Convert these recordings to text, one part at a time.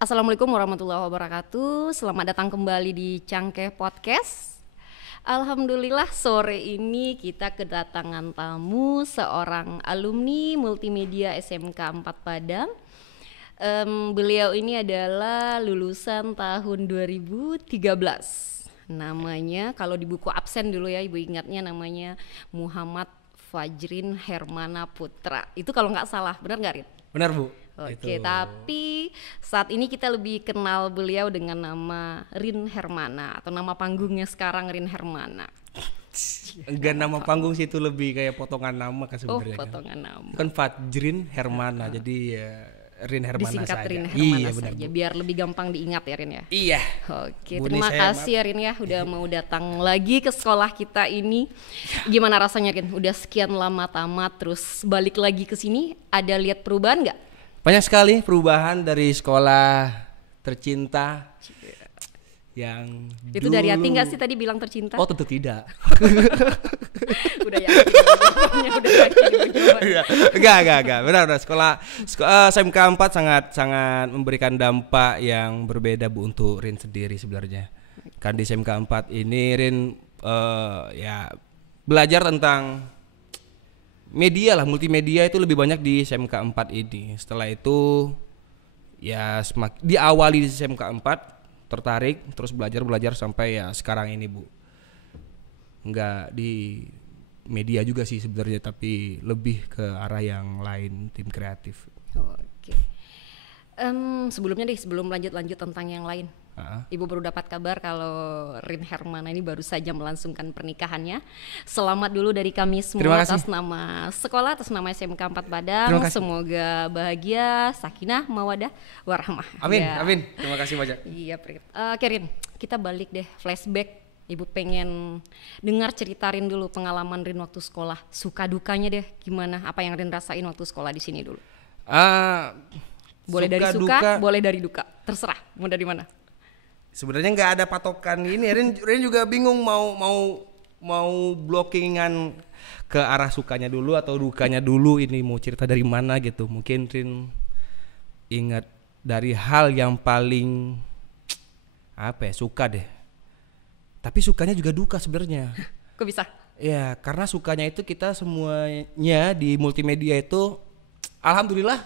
Assalamualaikum warahmatullahi wabarakatuh. Selamat datang kembali di Cangkeh Podcast. Alhamdulillah sore ini kita kedatangan tamu seorang alumni multimedia SMK 4 Padang. Beliau ini adalah lulusan tahun 2013. Namanya kalau di buku absen dulu ya, Ibu ingatnya namanya Muhammad Fajrin Hermana Putra. Itu kalau nggak salah, benar nggak Rin? Benar Bu. Oke, tapi saat ini kita lebih kenal beliau dengan nama Rin Hermana atau nama panggungnya sekarang Rin Hermana. Enggak, nama panggung sih, itu lebih kayak potongan nama kan sebenarnya. Oh, potongan nama. Kan Fajrin Hermana, jadi ya Rin Hermana disingkat saja. Rin Hermana Iya, saja, benar, biar lebih gampang diingat ya Rin ya. Iya. Oke, Budi terima saya kasih ya Rin ya udah mau datang lagi ke sekolah kita ini. Gimana rasanya Rin? Udah sekian lama tamat terus balik lagi ke sini, ada lihat perubahan nggak? Banyak sekali perubahan dari sekolah tercinta yang Itu dulu... dari hati nggak sih tadi bilang tercinta? Oh, tentu tidak. Udah yakin jawabannya, udah yakin jawabannya. Enggak. Benar. Sekolah SMK 4 sangat memberikan dampak yang berbeda Bu untuk Rin sendiri sebenarnya. Kan di SMK 4 ini Rin ya belajar tentang media lah, multimedia itu lebih banyak di SMK 4 ini. Setelah itu ya diawali di SMK 4 tertarik terus belajar sampai ya sekarang ini Bu. Enggak di media juga sih sebenarnya, tapi lebih ke arah yang lain, tim kreatif. Oke. Sebelum lanjut tentang yang lain, Ibu baru dapat kabar kalau Rin Hermana ini baru saja melangsungkan pernikahannya. Selamat dulu dari kami semua atas nama sekolah, atas nama SMK 4 Padang. Semoga bahagia, sakinah, mawadah, warahmah. Amin, ya. amin. Terima kasih banyak. Iya, Oke Rin, kita balik deh flashback. Ibu pengen dengar cerita Rin dulu, pengalaman Rin waktu sekolah, suka dukanya deh gimana, apa yang Rin rasain waktu sekolah di sini dulu. Boleh dari suka, duka. Boleh dari duka, terserah. Mau dari mana? Sebenarnya nggak ada patokan ini. Rin juga bingung mau blockingan ke arah sukanya dulu atau dukanya dulu. Ini mau cerita dari mana gitu. Mungkin Rin ingat dari hal yang paling suka deh. Tapi sukanya juga duka sebenarnya. Kok bisa? Ya karena sukanya itu kita semuanya di multimedia itu alhamdulillah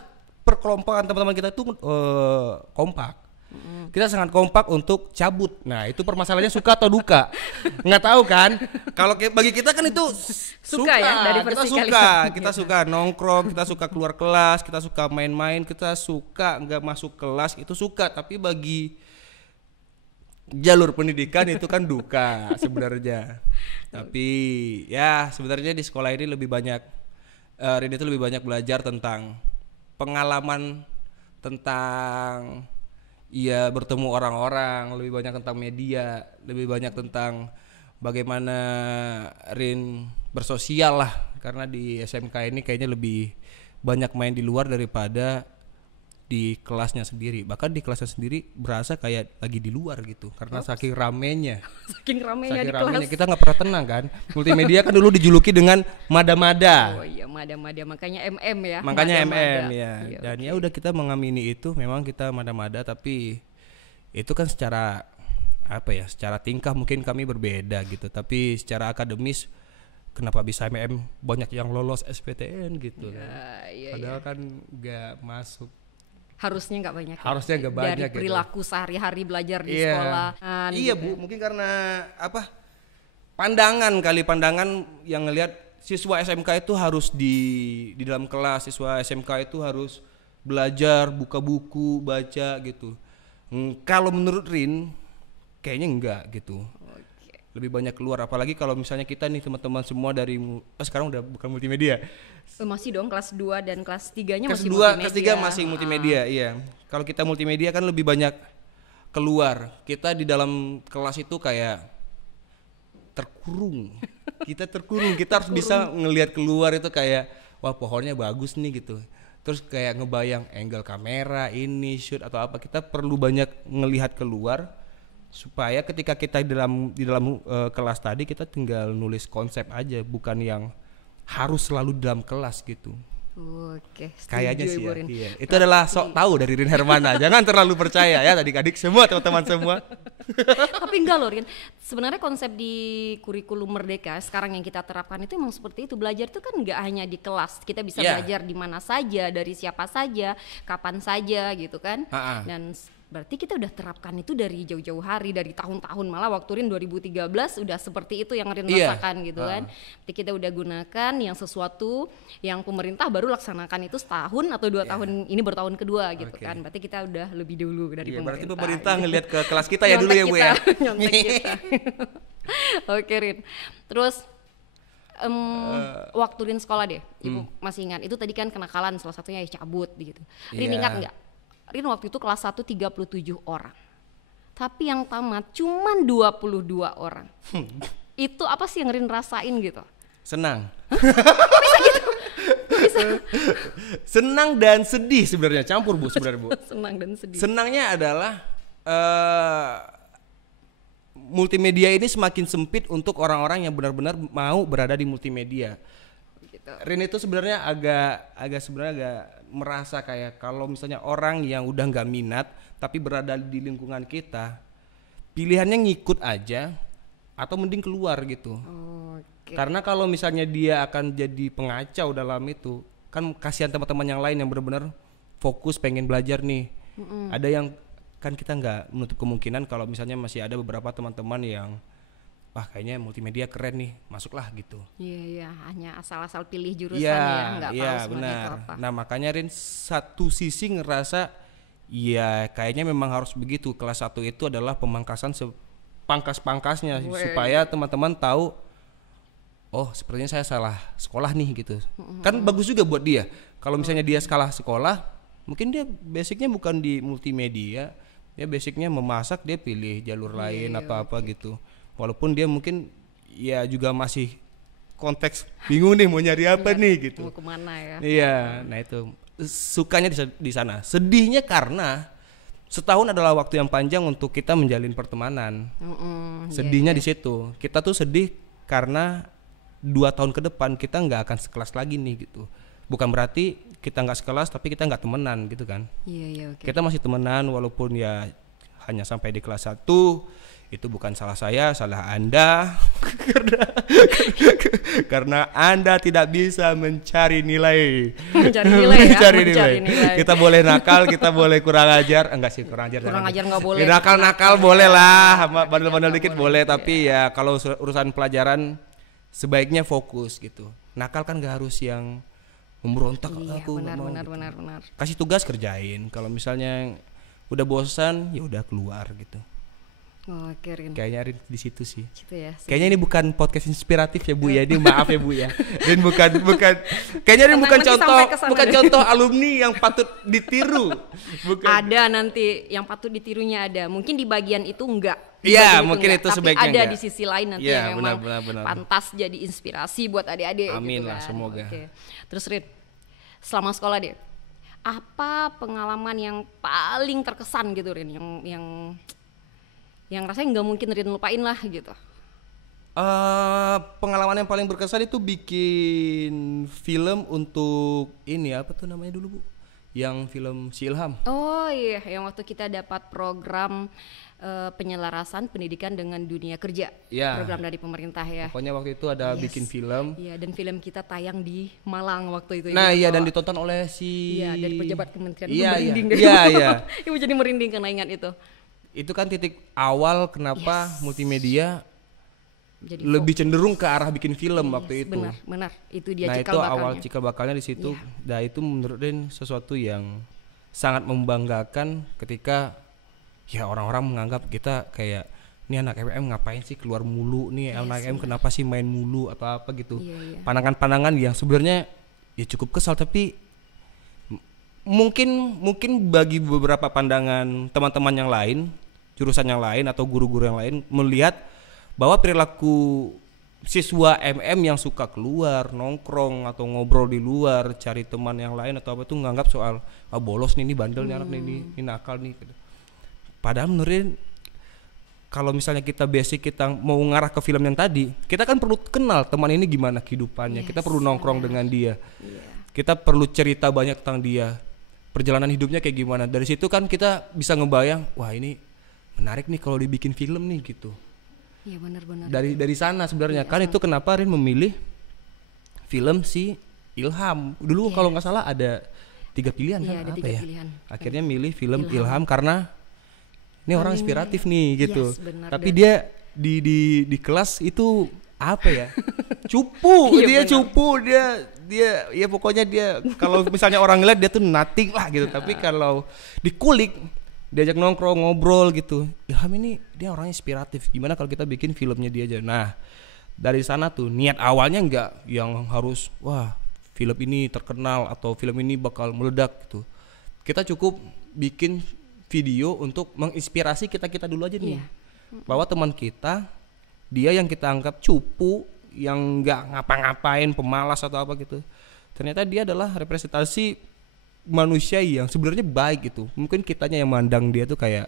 perkelompokan teman-teman kita itu kompak. Kita sangat kompak untuk cabut. Nah itu permasalahannya suka atau duka. Nggak tahu kan. Kalau bagi kita kan itu suka ya, dari kita suka. Kita suka nongkrong, kita suka keluar kelas, kita suka main-main, kita suka nggak masuk kelas itu suka. Tapi bagi jalur pendidikan itu kan duka sebenarnya. Tapi ya sebenarnya di sekolah ini lebih banyak Rin itu lebih banyak belajar tentang pengalaman, tentang bertemu orang-orang, lebih banyak tentang media, lebih banyak tentang bagaimana Rin bersosial lah. Karena di SMK ini kayaknya lebih banyak main di luar daripada di kelasnya sendiri. Bahkan di kelasnya sendiri berasa kayak lagi di luar gitu. Karena saking ramenya di kelas. Kita nggak pernah tenang kan. Multimedia kan dulu dijuluki dengan mada-mada. Oh iya, mada-mada, makanya MM ya. Makanya mada-mada. MM ya. Iya, dan ya udah kita mengamini itu, memang kita mada-mada, tapi itu kan secara secara tingkah mungkin kami berbeda gitu. Tapi secara akademis kenapa bisa MM banyak yang lolos SPTN gitu. Iya, padahal kan nggak masuk. Harusnya nggak banyak. Harusnya nggak banyak. Dari perilaku gitu. Sehari-hari belajar di sekolah. Iya gitu. Bu, mungkin karena pandangan yang ngelihat siswa SMK itu harus di dalam kelas, siswa SMK itu harus belajar, buka buku, baca gitu. Kalau menurut Rin kayaknya enggak gitu. Lebih banyak keluar, apalagi kalau misalnya kita nih teman-teman semua dari sekarang udah bukan multimedia. Masih dong kelas 2 dan kelas 3-nya masih multimedia. Kelas 3 masih multimedia, iya. Kalau kita multimedia kan lebih banyak keluar. Kita di dalam kelas itu kayak terkurung. Kita harus bisa ngelihat keluar itu kayak wah pohonnya bagus nih gitu. Terus kayak ngebayang angle kamera ini shoot atau apa. Kita perlu banyak ngelihat keluar supaya ketika kita di dalam kelas tadi kita tinggal nulis konsep aja, bukan yang harus selalu dalam kelas gitu. Oke, Kayaknya setuju sih Ibu ya. Rin. Iya. Itu adalah sok tahu dari Rin Hermana. Jangan terlalu percaya ya adik-adik semua, teman-teman semua. Tapi enggak loh Rin, sebenarnya konsep di kurikulum Merdeka sekarang yang kita terapkan itu emang seperti itu. Belajar itu kan enggak hanya di kelas, kita bisa Iya. belajar di mana saja, dari siapa saja, kapan saja gitu kan. Ha-ha. Dan berarti kita udah terapkan itu dari jauh-jauh hari, dari tahun-tahun, malah waktu Rin 2013 udah seperti itu yang Rin Iya. rasakan gitu kan. Berarti kita udah gunakan yang sesuatu yang pemerintah baru laksanakan itu setahun atau 2 tahun, ini bertahun kedua gitu Oke. kan. Berarti kita udah lebih dulu dari Iya, pemerintah. berarti pemerintah gitu. ngelihat ke kelas kita ya dulu ya Bu ya. Nyontek kita. Oke Rin. Terus waktu Rin sekolah deh, Ibu masih ingat itu tadi kan kenakalan salah satunya ya cabut gitu. Rin Iya. ingat nggak? Rin waktu itu kelas 1 37 orang. Tapi yang tamat cuman 22 orang. Itu apa sih yang Rin rasain gitu? Senang. Senang dan sedih sebenarnya, campur Bu sebenarnya Bu. Senang dan sedih. Senangnya adalah multimedia ini semakin sempit untuk orang-orang yang benar-benar mau berada di multimedia. Gitu. Rin itu sebenarnya agak merasa kayak kalau misalnya orang yang udah nggak minat tapi berada di lingkungan kita, pilihannya ngikut aja atau mending keluar gitu. Oke. Karena kalau misalnya dia akan jadi pengacau dalam itu, kan kasihan teman-teman yang lain yang benar-benar fokus pengen belajar nih. Ada yang kan kita nggak menutup kemungkinan kalau misalnya masih ada beberapa teman-teman yang wah kayaknya multimedia keren nih, masuklah gitu. Iya, hanya asal-asal pilih jurusan Iya, ya, nggak tahu iya sebenarnya benar. itu apa. Nah makanya Rin satu sisi ngerasa ya kayaknya memang harus begitu. Kelas 1 itu adalah pemangkasan sepangkas-pangkasnya supaya teman-teman tahu oh sepertinya saya salah sekolah nih gitu. Kan bagus juga buat dia. Kalau misalnya dia salah sekolah, mungkin dia basicnya bukan di multimedia, dia basicnya memasak, dia pilih jalur lain atau apa gitu. Walaupun dia mungkin ya juga masih konteks bingung nih mau nyari apa nih gitu. Mau kemana ya? Iya, nah itu sukanya di sana. Sedihnya karena setahun adalah waktu yang panjang untuk kita menjalin pertemanan. Sedihnya di situ. Kita tuh sedih karena 2 tahun ke depan kita nggak akan sekelas lagi nih gitu. Bukan berarti kita nggak sekelas tapi kita nggak temenan gitu kan. Iya, oke. Kita masih temenan walaupun ya hanya sampai di kelas 1. Itu bukan salah saya, salah Anda. karena Anda tidak bisa mencari nilai. Mencari nilai ya, Mencari mencari nilai. nilai. Kita boleh nakal, kita boleh kurang ajar. Enggak sih, kurang ajar. Kurang jangan. ajar nggak boleh. Ya, nakal-nakal boleh lah, bandel-bandel dikit boleh, tapi ya kalau urusan pelajaran sebaiknya fokus gitu. Nakal kan nggak harus yang memberontak. Iya, Aku nggak mau gitu. benar. Kasih tugas kerjain. Kalau misalnya udah bosan, ya udah keluar gitu. Oke, Rin. Kayaknya Rin di situ sih. Gitu ya. Kayaknya ini bukan podcast inspiratif ya Bu ya. Ini maaf ya Bu ya. Rin bukan kayaknya Rin Tenang, bukan nanti contoh sampai kesana bukan deh. contoh alumni yang patut ditiru. Bukan. Ada nanti yang patut ditirunya ada. Mungkin di bagian itu enggak. Di Iya, bagian mungkin enggak. itu Tapi sebaiknya ada enggak. di sisi lain nanti Iya, yang memang benar. pantas jadi inspirasi buat adik-adik. Amin gitu lah, kan. semoga. Oke. Terus Rin, selama sekolah deh, apa pengalaman yang paling terkesan gitu Rin, yang rasanya nggak mungkin Rin lupain lah gitu? Pengalaman yang paling berkesan itu bikin film untuk ini apa tuh namanya dulu Bu? Yang film Si Ilham. Oh iya, yang waktu kita dapat program penyelarasan pendidikan dengan dunia kerja, Iya. program dari pemerintah ya. Pokoknya waktu itu ada Yes. bikin film. Iya, dan film kita tayang di Malang waktu itu. Nah, Ibu. iya dan Oh, ditonton oleh si iya, dari pejabat kementerian. Iya, Ibu merinding deh. Iya. Ibu jadi merinding karena ingat itu. Itu kan titik awal kenapa multimedia Jadi lebih cenderung ke arah bikin film waktu itu. Benar. Itu dia Nah, cikal itu bakalnya. awal cikal bakalnya di situ. Nah, itu menurut Rin sesuatu yang sangat membanggakan ketika ya orang-orang menganggap kita kayak ini anak MM ngapain sih keluar mulu nih, anak MM kenapa sih main mulu atau apa gitu. Iya. Pandangan-pandangan yang sebenarnya ya cukup kesal, tapi mungkin bagi beberapa pandangan teman-teman yang lain, jurusan yang lain atau guru-guru yang lain melihat bahwa perilaku siswa MM yang suka keluar nongkrong atau ngobrol di luar cari teman yang lain atau apa tuh nganggap soal bolos nih, ini bandel nih anak nih, ini nakal nih gitu. Padahal menurut kalau misalnya kita basic kita mau ngarah ke film yang tadi, kita kan perlu kenal teman ini gimana kehidupannya, kita perlu nongkrong dengan dia. kita perlu cerita banyak tentang dia, perjalanan hidupnya kayak gimana. Dari situ kan kita bisa ngebayang, wah ini menarik nih kalau dibikin film nih gitu. Iya benar-benar. Dari sana sebenarnya kan itu kenapa Rin memilih film si Ilham. Dulu kalau nggak salah ada 3 pilihan kan, ada apa 3 ya? pilihan. Akhirnya milih film Ilham karena ini orang inspiratif nih gitu. Yes, benar, tapi dia di kelas itu apa ya? Cupu, dia benar. cupu, dia ya pokoknya dia kalau misalnya orang ngeliat dia tuh nothing lah gitu. Tapi kalau dikulik, diajak nongkrong ngobrol gitu, Ilham ini dia orang inspiratif. Gimana kalau kita bikin filmnya dia aja? Nah, dari sana tuh niat awalnya nggak yang harus wah film ini terkenal atau film ini bakal meledak gitu. Kita cukup bikin video untuk menginspirasi kita dulu aja nih. Bahwa teman kita, dia yang kita anggap cupu, yang nggak ngapa-ngapain, pemalas atau apa gitu, ternyata dia adalah representasi manusia yang sebenarnya baik gitu. Mungkin kitanya yang mandang dia tuh kayak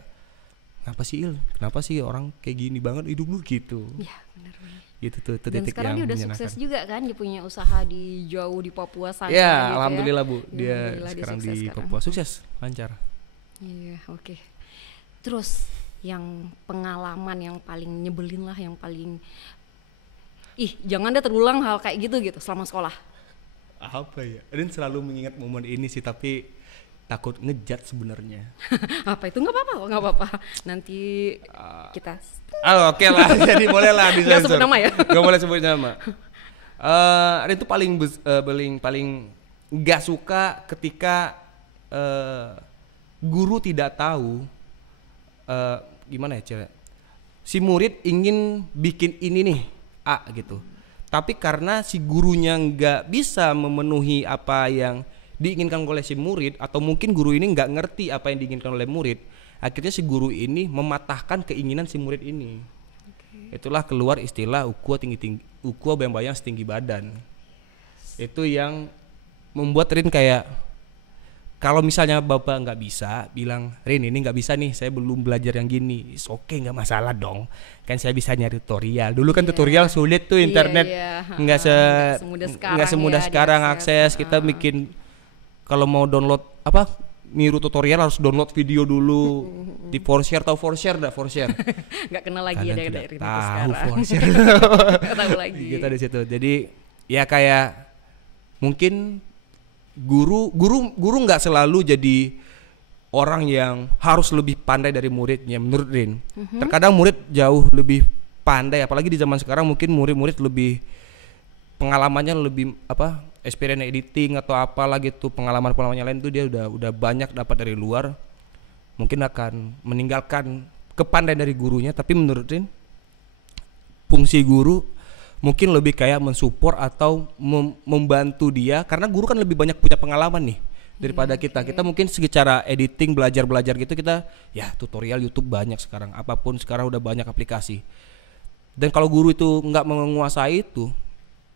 ngapa sih Il? Kenapa sih orang kayak gini banget hidup lu gitu. Iya benar-benar. Gitu tuh Dan titik sekarang yang dia udah sukses juga kan, dia punya usaha di jauh di Papua sana. Ya, gitu alhamdulillah Bu, dia Alhamdulillah sekarang sukses di Papua sukses, lancar. Iya, oke. Terus yang pengalaman yang paling nyebelin lah, yang paling jangan deh terulang hal kayak gitu selama sekolah. Apa ya? Rin selalu mengingat momen ini sih, tapi takut ngejat sebenarnya. Apa itu? Nggak apa-apa kok, nggak apa-apa. Nanti kita Oke lah, jadi boleh lah disensor. nggak sebut nama ya? Nggak boleh sebut nama. Rin tuh paling nggak suka ketika guru tidak tahu gimana ya cewek. Si murid ingin bikin ini nih A gitu. Tapi karena si gurunya nggak bisa memenuhi apa yang diinginkan oleh si murid, atau mungkin guru ini nggak ngerti apa yang diinginkan oleh murid, akhirnya si guru ini mematahkan keinginan si murid ini. Itulah keluar istilah ukhuwah ukhuwah bayang-bayang setinggi badan. Itu yang membuat Rin kayak, kalau misalnya bapak nggak bisa bilang, Rin ini nggak bisa nih, saya belum belajar yang gini, oke nggak masalah dong, kan saya bisa nyari tutorial. Dulu kan tutorial sulit tuh, internet nggak semudah sekarang akses. Kita bikin kalau mau download niru tutorial harus download video dulu di Forshare. Tahu Forshare dah? Forshare nggak kenal lagi ya dari Rin tahu sekarang. Forshare. Nggak tahu lagi. Kita di situ. Jadi ya kayak mungkin guru nggak selalu jadi orang yang harus lebih pandai dari muridnya menurut Rin. Terkadang murid jauh lebih pandai, apalagi di zaman sekarang mungkin murid-murid lebih pengalamannya lebih experience editing atau apalah gitu, pengalaman-pengalamannya lain tuh dia udah banyak dapat dari luar, mungkin akan meninggalkan kepandaian dari gurunya. Tapi menurut Rin, fungsi guru mungkin lebih kayak mensupport atau membantu dia, karena guru kan lebih banyak punya pengalaman nih daripada kita. Kita mungkin secara editing belajar gitu, kita ya tutorial YouTube banyak sekarang, apapun sekarang udah banyak aplikasi. Dan kalau guru itu nggak menguasai itu,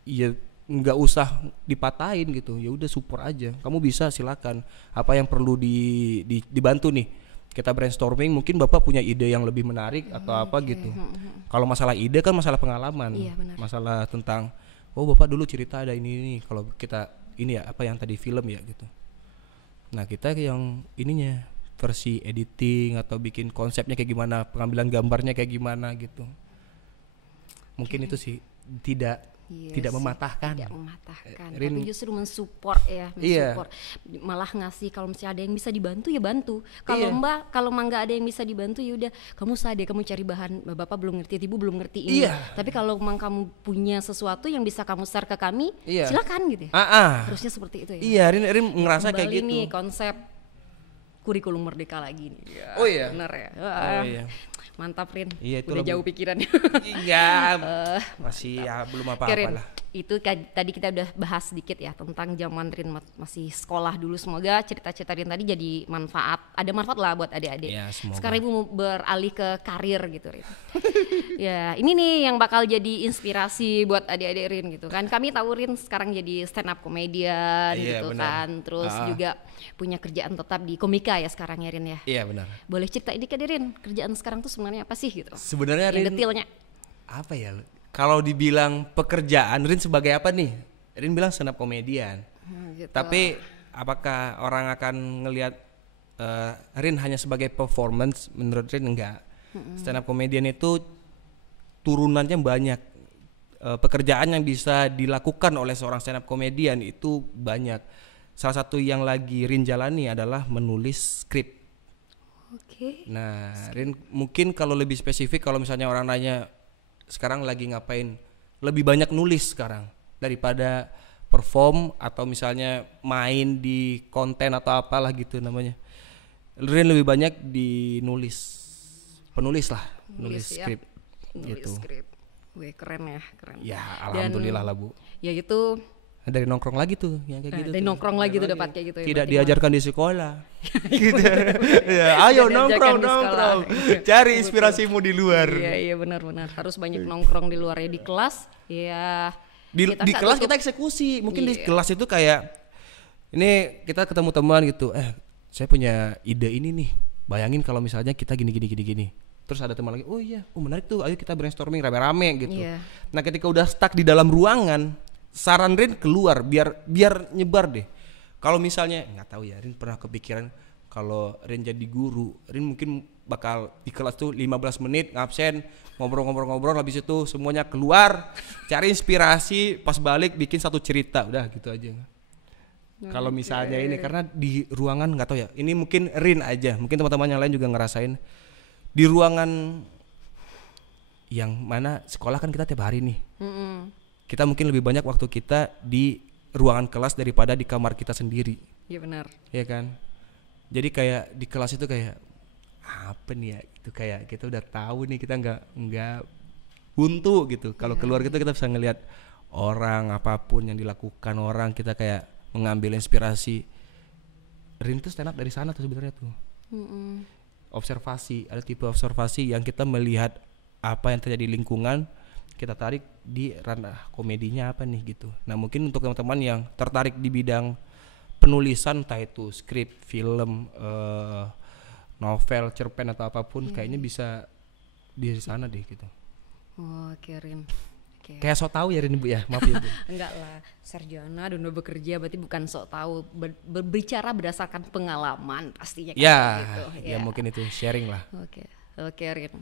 ya nggak usah dipatahin gitu, ya udah support aja, kamu bisa silakan, apa yang perlu dibantu nih, kita brainstorming, mungkin bapak punya ide yang lebih menarik atau apa gitu. Kalau masalah ide kan masalah pengalaman, masalah tentang bapak dulu cerita ada ini kalau kita ini ya apa yang tadi film ya gitu. Nah kita yang ininya versi editing atau bikin konsepnya kayak gimana, pengambilan gambarnya kayak gimana gitu. Mungkin itu sih tidak mematahkan. Tidak mematahkan, tapi justru mensupport ya, mensupport. Malah ngasih, kalau misalnya ada yang bisa dibantu ya bantu. Kalau kalau nggak ada yang bisa dibantu ya udah kamu kamu cari bahan, bapak belum ngerti, ibu belum ngerti ini. Tapi kalau memang kamu punya sesuatu yang bisa kamu share ke kami, silakan gitu ya. Harusnya seperti itu ya. Iya, Rin ngerasa kayak gitu. Nih konsep kurikulum merdeka lagi nih. Benar ya. Mantap Rin, udah jauh pikirannya. Iya, masih ya belum apa-apa lah. Itu tadi kita udah bahas sedikit ya tentang zaman Rin masih sekolah dulu. Semoga cerita-cerita Rin tadi jadi ada manfaat lah buat adik-adik. Ya, sekarang ibu mau beralih ke karir gitu Rin. Ya ini nih yang bakal jadi inspirasi buat adik-adik Rin gitu kan. Kami tahu Rin sekarang jadi stand up comedian gitu benar. Kan. Terus juga punya kerjaan tetap di Komika ya sekarang ya Rin ya. Iya benar. Boleh cerita ini Rin, kerjaan sekarang tuh sebenarnya apa sih gitu? Sebenarnya Rin, detailnya apa ya? Kalau dibilang pekerjaan, Rin sebagai apa nih? Rin bilang stand up comedian. Gitu. Tapi apakah orang akan ngelihat Rin hanya sebagai performance? Menurut Rin enggak. Stand up comedian itu turunannya banyak. Pekerjaan yang bisa dilakukan oleh seorang stand up comedian itu banyak. Salah satu yang lagi Rin jalani adalah menulis skrip. Oke. Nah, Rin mungkin kalau lebih spesifik, kalau misalnya orang nanya sekarang lagi ngapain, lebih banyak nulis sekarang daripada perform atau misalnya main di konten atau apalah gitu namanya. Rin lebih banyak di penulis Nulis ya. skrip Nulis gitu. skrip. Wih, keren ya, keren. Ya, alhamdulillah lah, Bu. Ya itu Dari nongkrong lagi tuh yang kayak gitu. dari tuh. nongkrong lagi tuh dapat kayak gitu ya. Tidak berarti diajarkan di sekolah. Gitu. Ya, ayo Tidak nongkrong. diajarkan di sekolah. Cari inspirasimu di luar. Iya benar-benar harus banyak nongkrong di luar ya, di kelas ya. Di nggak kelas tutup. kita eksekusi. Mungkin di Iya. kelas itu kayak ini kita ketemu teman gitu. Saya punya ide ini nih. Bayangin kalau misalnya kita gini. Terus ada teman lagi, oh iya, menarik tuh, ayo kita brainstorming rame-rame gitu. Iya. Nah ketika udah stuck di dalam ruangan, saran Rin keluar biar nyebar deh. Kalau misalnya nggak tahu ya, Rin pernah kepikiran kalau Rin jadi guru, Rin mungkin bakal di kelas tuh 15 menit ngabsen, ngobrol-ngobrol, habis itu semuanya keluar, cari inspirasi, pas balik bikin satu cerita, udah gitu aja. Kalau misalnya ini karena di ruangan nggak tahu ya, ini mungkin Rin aja, mungkin teman-teman yang lain juga ngerasain di ruangan yang mana sekolah kan kita tiap hari nih. Kita mungkin lebih banyak waktu kita di ruangan kelas daripada di kamar kita sendiri. Iya benar. Iya kan? Jadi kayak di kelas itu kayak apa nih ya? Itu kayak kita udah tahu nih, kita nggak buntu gitu. Kalau keluar gitu kita bisa ngelihat orang, apapun yang dilakukan orang, kita kayak mengambil inspirasi. Rin tuh stand up dari sana tuh sebenarnya tuh. Observasi, ada tipe observasi yang kita melihat apa yang terjadi di lingkungan, kita tarik di ranah komedinya apa nih gitu. Nah mungkin untuk teman-teman yang tertarik di bidang penulisan, entah itu skrip, film, novel, cerpen atau apapun, kayaknya bisa di sana deh gitu. Oh, Rin. Oke. Kayak sok tahu ya Rin, Bu ya, maaf ya Bu. Enggak lah, sarjana dan udah bekerja berarti bukan sok tahu, berbicara berdasarkan pengalaman pastinya kan Ya, gitu. ya mungkin itu sharing lah. Oke Rin.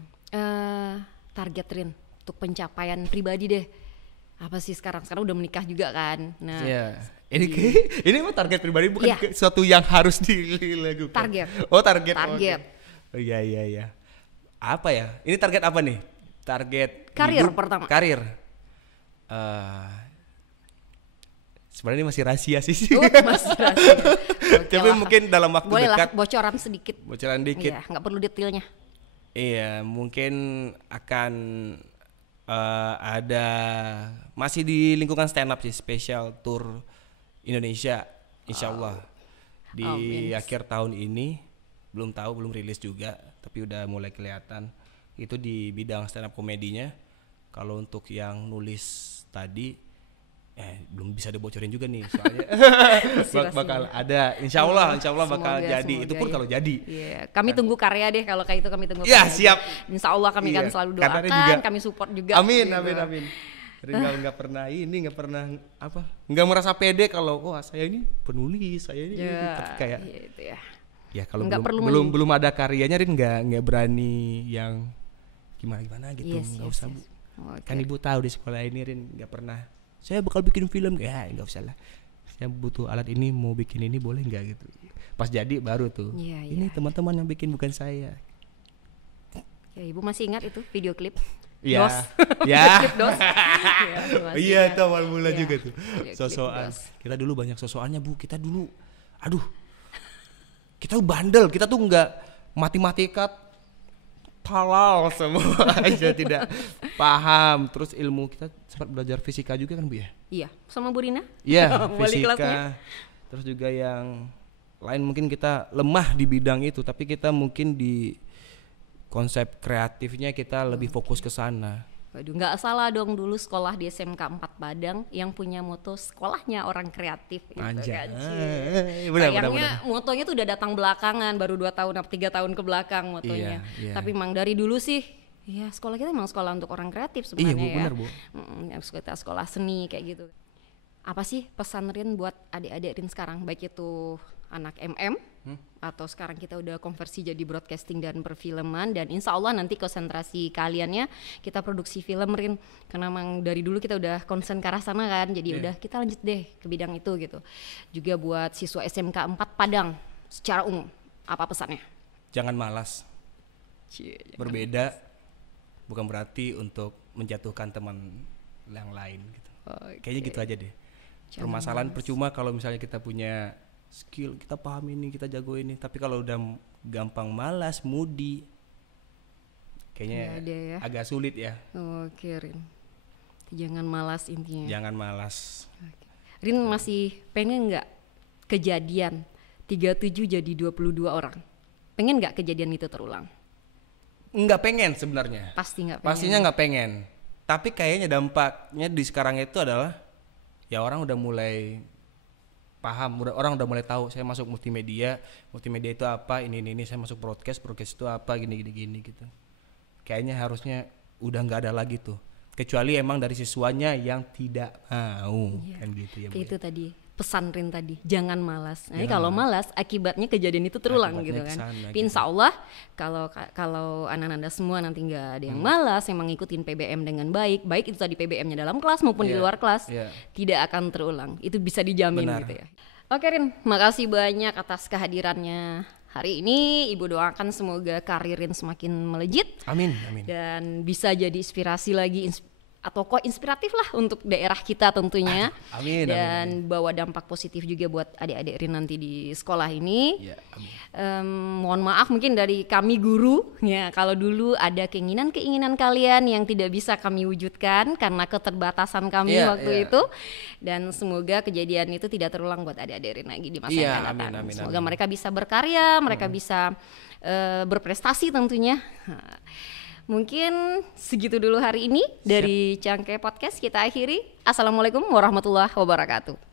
Target Rin untuk pencapaian pribadi deh. Apa sih sekarang udah menikah juga kan? Nah, Ya. Ini mah target pribadi bukan Iya. sesuatu yang harus dilakukan. Target. Oh, target. Target. Okay. Oh iya. Apa ya? Ini target apa nih? Target Karir hidup, pertama. Karir. Sebenarnya ini masih rahasia sih. masih rahasia. Oke Tapi lah. mungkin dalam waktu Boleh dekat. lah bocoran sedikit. Bocoran dikit. Iya, nggak perlu detailnya. Iya, mungkin akan ada masih di lingkungan stand up sih, special tour Indonesia, insya Allah di Amin. akhir tahun ini. Belum tahu, belum rilis juga, tapi udah mulai kelihatan. Itu di bidang stand up komedinya. Kalau untuk yang nulis tadi, belum bisa dibocorin juga nih, soalnya bakal ada, insya Allah bakal jadi. Itu pun ya. kalau jadi. Iya, kami tunggu karya deh kalau kayak itu, kami tunggu. Ya, karya. siap. Insya Allah kami akan Iya, selalu karena doakan, juga. kami support juga. Amin. gitu. Nggak pernah nggak merasa pede kalau saya ini penulis, saya ini kayak Iya, itu ya. ya kalau Nggak perlu belum ada karyanya Rin nggak berani yang gimana gitu. Yes, Nggak yes, usah yes. Bu. Oke. Kan ibu tahu di sekolah ini Rin nggak pernah saya bakal bikin film, ya nggak usah lah, saya butuh alat ini, mau bikin ini boleh nggak gitu. Pas jadi baru tuh Iya, ini iya. teman-teman yang bikin bukan saya. Ya, Ibu masih ingat itu video klip? Iya. Dos. Ya. Klip Dos. Iya, masih Iya, ingat. itu awal mula Iya, juga tuh. video klip Sosokan. Dos. Kita dulu banyak sosokannya, Bu. Kita dulu aduh. Kita tuh bandel, kita tuh enggak matematika halal semua aja tidak paham. Terus ilmu kita sempat belajar fisika juga kan, Bu ya? Iya, sama Bu Rina? Iya, Wali kelasnya. fisika. Terus juga yang lain mungkin kita lemah di bidang itu, tapi kita mungkin di konsep kreatifnya kita lebih fokus ke sana. Waduh, nggak salah dong dulu sekolah di SMK 4 Padang yang punya moto sekolahnya orang kreatif gitu Anjay. kan. Benar. Sayangnya motonya tuh udah datang belakangan, baru 2 tahun atau 3 tahun ke belakang motonya. Iya. Tapi emang dari dulu sih ya sekolah kita emang sekolah untuk orang kreatif Iya, sebenarnya Bu, ya. benar, Bu. Kita sekolah seni kayak gitu. apa sih pesan Rin buat adik-adik Rin sekarang, baik itu anak MM atau sekarang kita udah konversi jadi broadcasting dan perfilman, dan insya Allah nanti konsentrasi kaliannya kita produksi film Rin, karena memang dari dulu kita udah konsen ke arah sana kan, jadi udah kita lanjut deh ke bidang itu gitu. Juga buat siswa SMK 4 Padang secara umum, apa pesannya? Jangan malas. Berbeda bukan berarti untuk menjatuhkan teman yang lain gitu. Kayaknya gitu aja deh. Permasalahan percuma kalau misalnya kita punya skill, kita paham ini, kita jago ini, tapi kalau udah gampang malas, moody, kayaknya ya. agak sulit ya. Oke Rin, jangan malas intinya. Jangan malas. Rin masih pengen nggak kejadian 37 jadi 22 orang? Pengen nggak kejadian itu terulang? Nggak pengen sebenarnya. Pastinya nggak pengen. Tapi kayaknya dampaknya di sekarang itu adalah ya orang udah mulai paham, orang udah mulai tahu saya masuk multimedia itu apa, ini saya masuk broadcast itu apa, gini gitu. Kayaknya harusnya udah nggak ada lagi tuh, kecuali emang dari siswanya yang tidak mau, kan gitu ya. Itu tadi pesan Rin tadi, jangan malas. Nah, kalau malas akibatnya kejadian itu terulang gitu kan. Tapi insya Allah kalau anak-anak semua nanti nggak ada yang malas, yang mengikutin PBM dengan baik itu tadi PBM-nya dalam kelas maupun di luar kelas, tidak akan terulang. Itu bisa dijamin. Benar. Gitu ya. Oke Rin, makasih banyak atas kehadirannya hari ini. Ibu doakan semoga karir Rin semakin melejit. Amin. Dan bisa jadi inspirasi lagi, atau kok inspiratif lah untuk daerah kita tentunya. Amin. Bawa dampak positif juga buat adik-adik Rin nanti di sekolah ini. Mohon maaf mungkin dari kami guru ya, kalau dulu ada keinginan kalian yang tidak bisa kami wujudkan karena keterbatasan kami waktu itu. Dan semoga kejadian itu tidak terulang buat adik-adik Rin lagi di masa yang akan datang. Semoga mereka bisa berkarya, mereka bisa berprestasi tentunya. Mungkin segitu dulu hari ini dari Cangkeh Podcast, kita akhiri. Assalamualaikum warahmatullahi wabarakatuh.